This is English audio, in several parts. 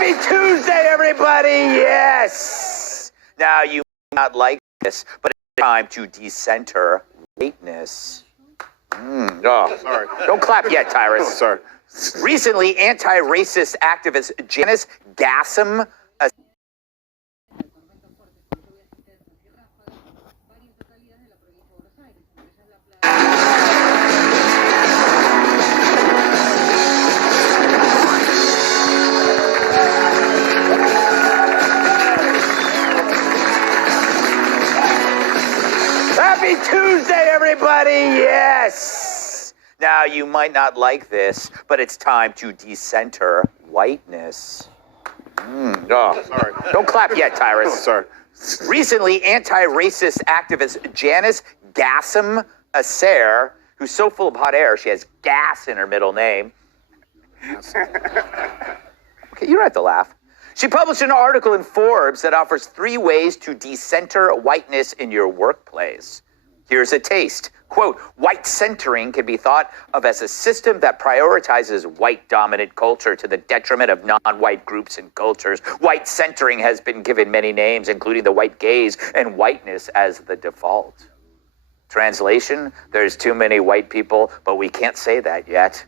Happy Tuesday, everybody! Yes! Now, you may not like this, but it's time to decenter whiteness. Oh, sorry. Don't clap yet, Tyrus. Oh, sorry. Recently, anti-racist activist Janice Gassam Happy Tuesday, everybody! Yes! Now, you might not like this, but it's time to decenter whiteness. Oh, sorry. Don't clap yet, Tyrus. Oh, sorry. Recently, anti-racist activist Janice Gassam, who's so full of hot air, she has gas in her middle name. Okay, you don't have to laugh. She published an article in Forbes that offers 3 ways to decenter whiteness in your workplace. Here's a taste. Quote, white centering can be thought of as a system that prioritizes white dominant culture to the detriment of non-white groups and cultures. White centering has been given many names, including the white gaze and whiteness as the default. Translation, there's too many white people, but we can't say that yet.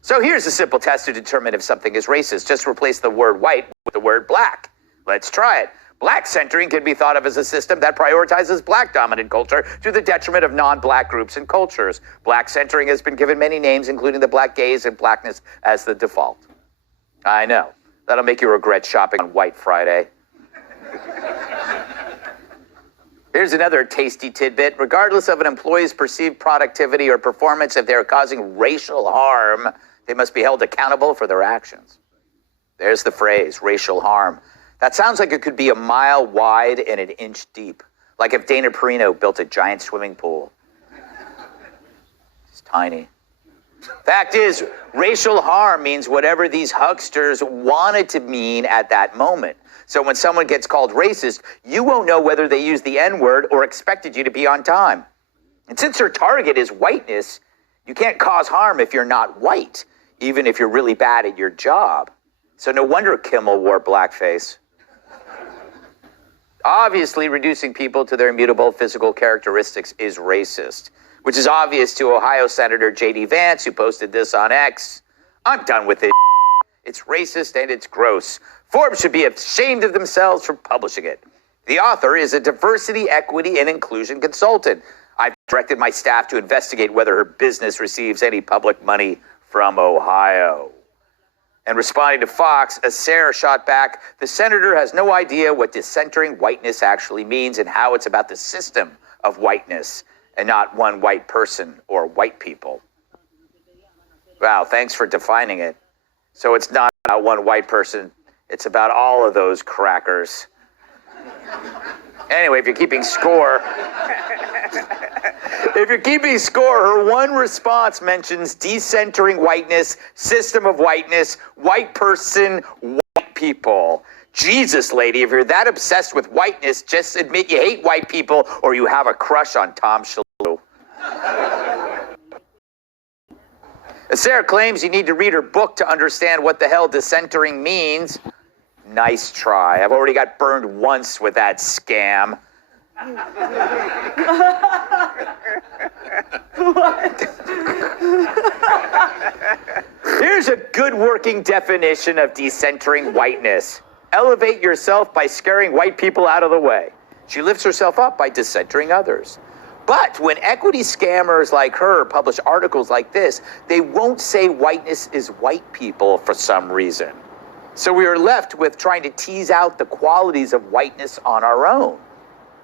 So here's a simple test to determine if something is racist. Just replace the word white with the word black. Let's try it. Black centering can be thought of as a system that prioritizes black dominant culture to the detriment of non-black groups and cultures. Black centering has been given many names, including the black gaze and blackness as the default. I know. That'll make you regret shopping on White Friday. Here's another tasty tidbit. Regardless of an employee's perceived productivity or performance, if they're causing racial harm, they must be held accountable for their actions. There's the phrase, racial harm. That sounds like it could be a mile wide and an inch deep. Like if Dana Perino built a giant swimming pool. It's tiny. Fact is, racial harm means whatever these hucksters wanted to mean at that moment. So when someone gets called racist, you won't know whether they used the N-word or expected you to be on time. And since your target is whiteness, you can't cause harm if you're not white, even if you're really bad at your job. So no wonder Kimmel wore blackface. Obviously, reducing people to their immutable physical characteristics is racist, which is obvious to Ohio Senator J.D. Vance, who posted this on X. I'm done with it. It's racist and it's gross. Forbes should be ashamed of themselves for publishing it. The author is a diversity, equity, and inclusion consultant. I've directed my staff to investigate whether her business receives any public money from Ohio. And responding to Fox, Asser shot back, the senator has no idea what decentering whiteness actually means and how it's about the system of whiteness and not one white person or white people. Wow, thanks for defining it. So it's not about one white person, it's about all of those crackers. Anyway, if you're keeping score, her one response mentions decentering whiteness, system of whiteness, white person, white people. Jesus, lady, if you're that obsessed with whiteness, just admit you hate white people or you have a crush on Tom Shalhoub. Sarah claims you need to read her book to understand what the hell decentering means. Nice try. I've already got burned once with that scam. Here's a good working definition of decentering whiteness. Elevate yourself by scaring white people out of the way. She lifts herself up by decentering others. But when equity scammers like her publish articles like this, they won't say whiteness is white people for some reason. So we are left with trying to tease out the qualities of whiteness on our own.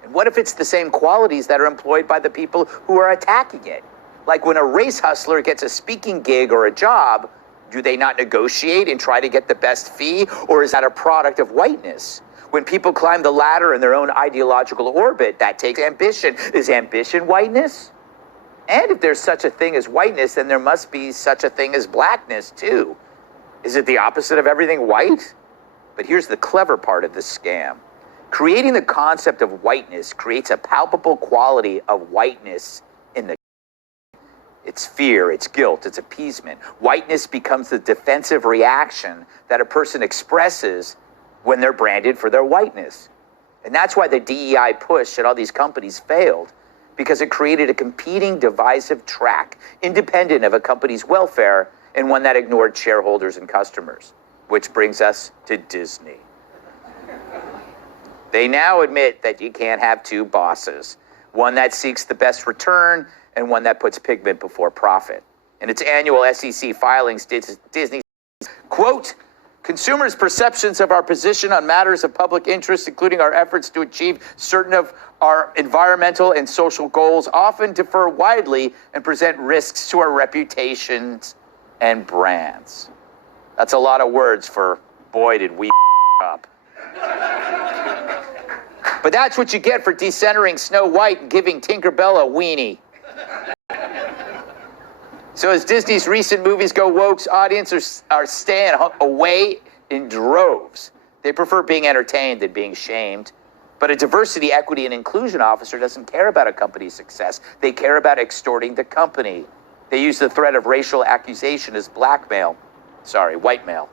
And what if it's the same qualities that are employed by the people who are attacking it? Like when a race hustler gets a speaking gig or a job, do they not negotiate and try to get the best fee? Or is that a product of whiteness? When people climb the ladder in their own ideological orbit, that takes ambition. Is ambition whiteness? And if there's such a thing as whiteness, then there must be such a thing as blackness too. Is it the opposite of everything white? But here's the clever part of this scam. Creating the concept of whiteness creates a palpable quality of whiteness in the It's fear, it's guilt, it's appeasement. Whiteness becomes the defensive reaction that a person expresses when they're branded for their whiteness. And that's why the DEI push at all these companies failed, because it created a competing divisive track, independent of a company's welfare, and one that ignored shareholders and customers. Which brings us to Disney. They now admit that you can't have two bosses, one that seeks the best return and one that puts pigment before profit. In its annual SEC filings, Disney, quote, consumers' perceptions of our position on matters of public interest, including our efforts to achieve certain of our environmental and social goals, often differ widely and present risks to our reputations and brands. That's a lot of words for, boy, did we up. But that's what you get for decentering Snow White and giving Tinkerbell a weenie. So as Disney's recent movies go woke's audiences are staying away in droves. They prefer being entertained than being shamed. But a diversity, equity, and inclusion officer doesn't care about a company's success. They care about extorting the company. They use the threat of racial accusation as blackmail. Sorry, white mail.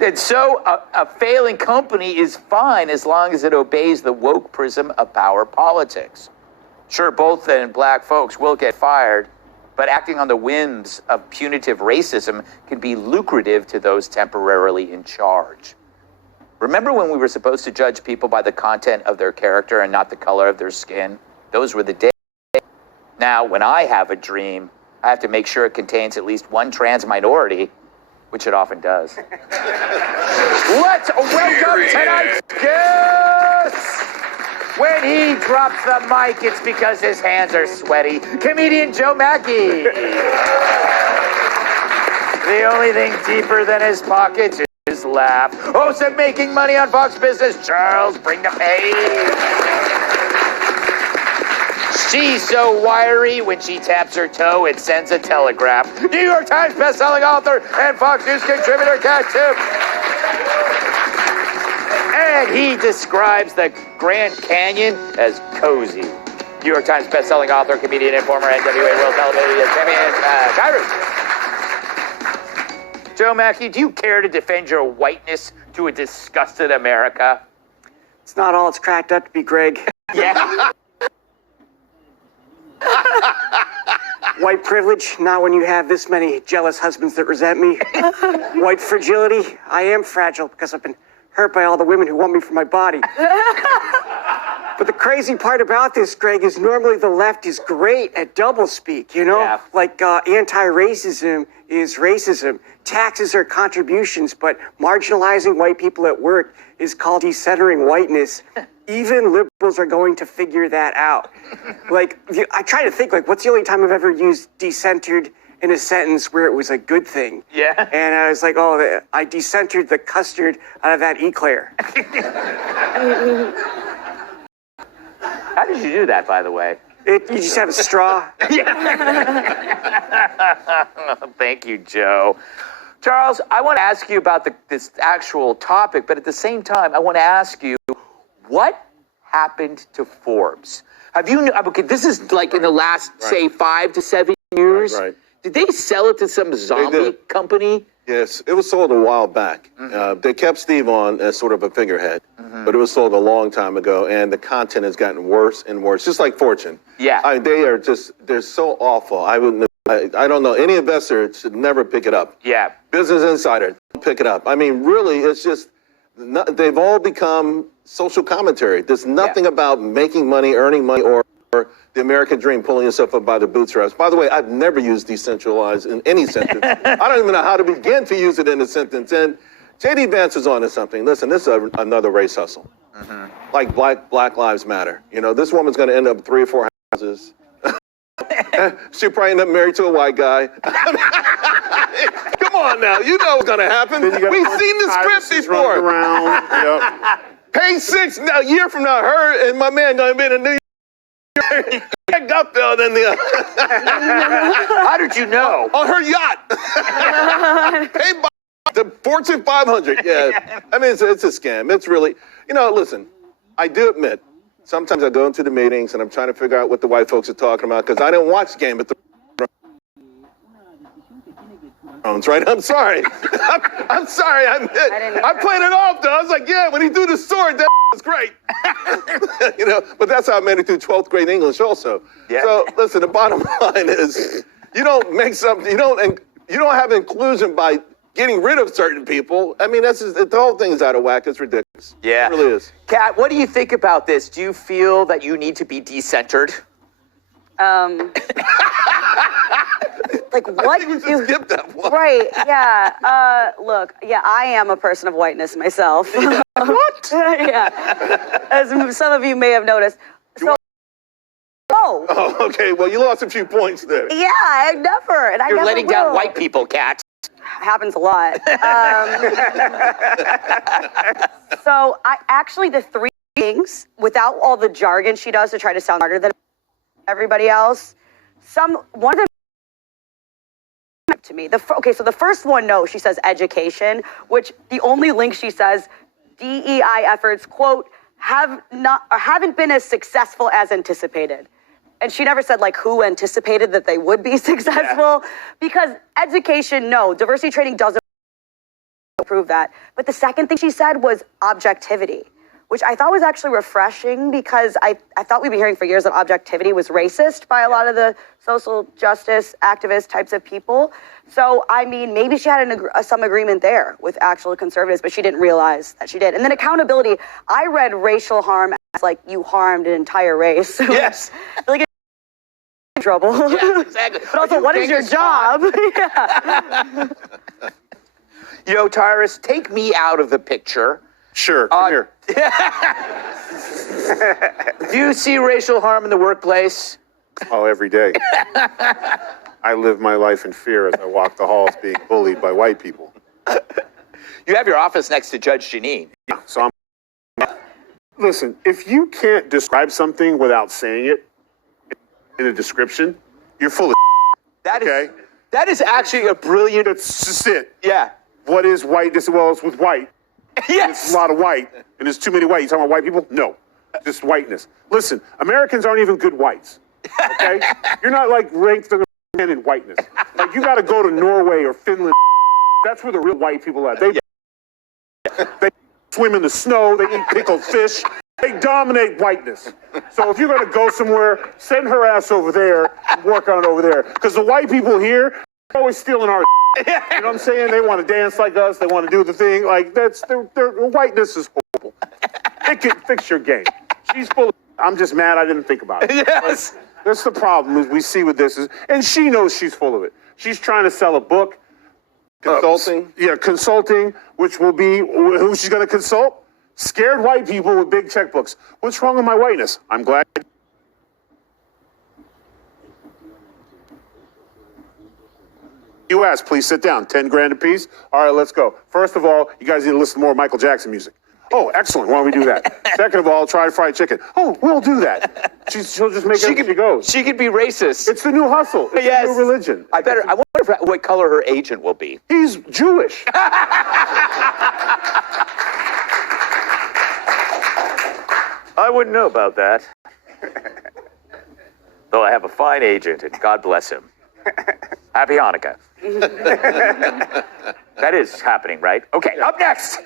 And so a failing company is fine as long as it obeys the woke prism of power politics. Sure, both and black folks will get fired, but acting on the whims of punitive racism can be lucrative to those temporarily in charge. Remember when we were supposed to judge people by the content of their character and not the color of their skin? Those were the days. Now, when I have a dream, I have to make sure it contains at least one trans minority, which it often does. Let's welcome tonight's guest! When he drops the mic, it's because his hands are sweaty. Comedian Joe Mackey. The only thing deeper than his pockets is his laugh. Host of Making Money on Fox Business, Charles, bring the page. She's so wiry, when she taps her toe, it sends a telegraph. New York Times bestselling author and Fox News contributor, Cat Tip. And he describes the Grand Canyon as cozy. New York Times bestselling author, comedian, and former NWA World Television champion, Kyrie. Joe Mackey, do you care to defend your whiteness to a disgusted America? It's not all it's cracked up to be, Greg. Yeah. White privilege, not when you have this many jealous husbands that resent me. White fragility, I am fragile because I've been hurt by all the women who want me for my body. But the crazy part about this, Greg, is normally the left is great at doublespeak, you know? Yeah. Like anti-racism is racism. Taxes are contributions, but marginalizing white people at work is called decentering whiteness. Even liberals are going to figure that out. Like, I try to think, like, what's the only time I've ever used decentered in a sentence where it was a good thing? Yeah. And I was like, oh, I decentered the custard out of that eclair. How did you do that, by the way? You just have a straw. Thank you, Joe. Charles, I want to ask you about this actual topic, but at the same time, I want to ask you, what happened to Forbes? Have you, okay, this is like in the last, say, 5 to 7 years. Right. Did they sell it to some zombie company? Yes, it was sold a while back. They kept Steve on as sort of a figurehead, but it was sold a long time ago, and the content has gotten worse and worse, just like Fortune. Yeah. They're so awful. I don't know, any investor should never pick it up. Yeah. Business Insider, don't pick it up. I mean, really, it's just, they've all become social commentary. There's nothing about making money, earning money, or the American dream, pulling yourself up by the bootstraps. By the way, I've never used decentralized in any sentence. I don't even know how to begin to use it in a sentence. And J.D. Vance is onto something. Listen, this is another race hustle. Like Black Lives Matter. You know, this woman's going to end up 3 or 4 houses. She'll probably end up married to a white guy. Come on now, you know what's going to happen. We've seen the script before. Page 6, now, a year from now, her and my man going to be in a New York. Gutfeld in the. How did you know? On her yacht. Paid by the Fortune 500. Yeah. I mean, it's a scam. It's really, listen, I do admit, sometimes I go into the meetings and I'm trying to figure out what the white folks are talking about because I didn't watch Game of Thrones. right? I'm sorry. I'm sorry. I played it off, though. I was like, yeah, when he threw the sword, that was great. But that's how I made it through 12th grade English also. Yeah. So listen, the bottom line is you don't make something, you don't have inclusion by getting rid of certain people. I mean, the whole thing is out of whack. It's ridiculous. Yeah. It really is. Kat, what do you think about this? Do you feel that you need to be decentered? Like what? I think we should skip that one. Right, yeah. Look, yeah, I am a person of whiteness myself. What? Yeah. As some of you may have noticed. So, no. Oh, okay. Well, you lost a few points there. Yeah, I never. And I You're never letting will. down white people, Kat. Happens a lot. So the three things, without all the jargon she does to try to sound smarter than everybody else, one of them to me. So the first one, no, she says education, which the only link she says, DEI efforts, quote, haven't been as successful as anticipated. And she never said like who anticipated that they would be successful, because education, no, diversity training doesn't prove that. But the second thing she said was objectivity, which I thought was actually refreshing, because I thought we'd been hearing for years that objectivity was racist by a lot of the social justice activist types of people. So, I mean, maybe she had some agreement there with actual conservatives, but she didn't realize that she did. And then accountability, I read racial harm as like you harmed an entire race. Yes. Like trouble. Yeah, exactly. But also, what is your job? Yeah. Tyrus, take me out of the picture. Sure, come here. Do you see racial harm in the workplace? Oh, every day. I live my life in fear as I walk the halls being bullied by white people. You have your office next to Judge Janine. So listen, if you can't describe something without saying it in a description, you're full of That is actually a brilliant. That's just it. Yeah. What is whiteness? Well, it's with white. Yes. It's a lot of white, and there's too many white. You talking about white people? No, just whiteness. Listen, Americans aren't even good whites. Okay, you're not like ranked in whiteness. Like you got to go to Norway or Finland. That's where the real white people are. They swim in the snow. They eat pickled fish. They dominate whiteness. So if you're going to go somewhere, send her ass over there and work on it over there. Because the white people here are always stealing our. You know what I'm saying? They want to dance like us. They want to do the thing. Like their whiteness is horrible. Fix your game. She's full of. I'm just mad I didn't think about it. Yes. Like, that's the problem we see with this and she knows she's full of it. She's trying to sell a book. Consulting? Consulting, which will be who she's going to consult? Scared white people with big checkbooks. What's wrong with my whiteness? I'm glad. You asked, please sit down. 10 grand a piece. All right, let's go. First of all, you guys need to listen to more Michael Jackson music. Oh, excellent. Why don't we do that? Second of all, try fried chicken. Oh, we'll do that. She'll just make it as she goes. She could be racist. It's the new hustle. It's the new religion. I wonder what color her agent will be. He's Jewish. I wouldn't know about that. Though I have a fine agent, and God bless him. Happy Hanukkah. That is happening, right? Okay, up next.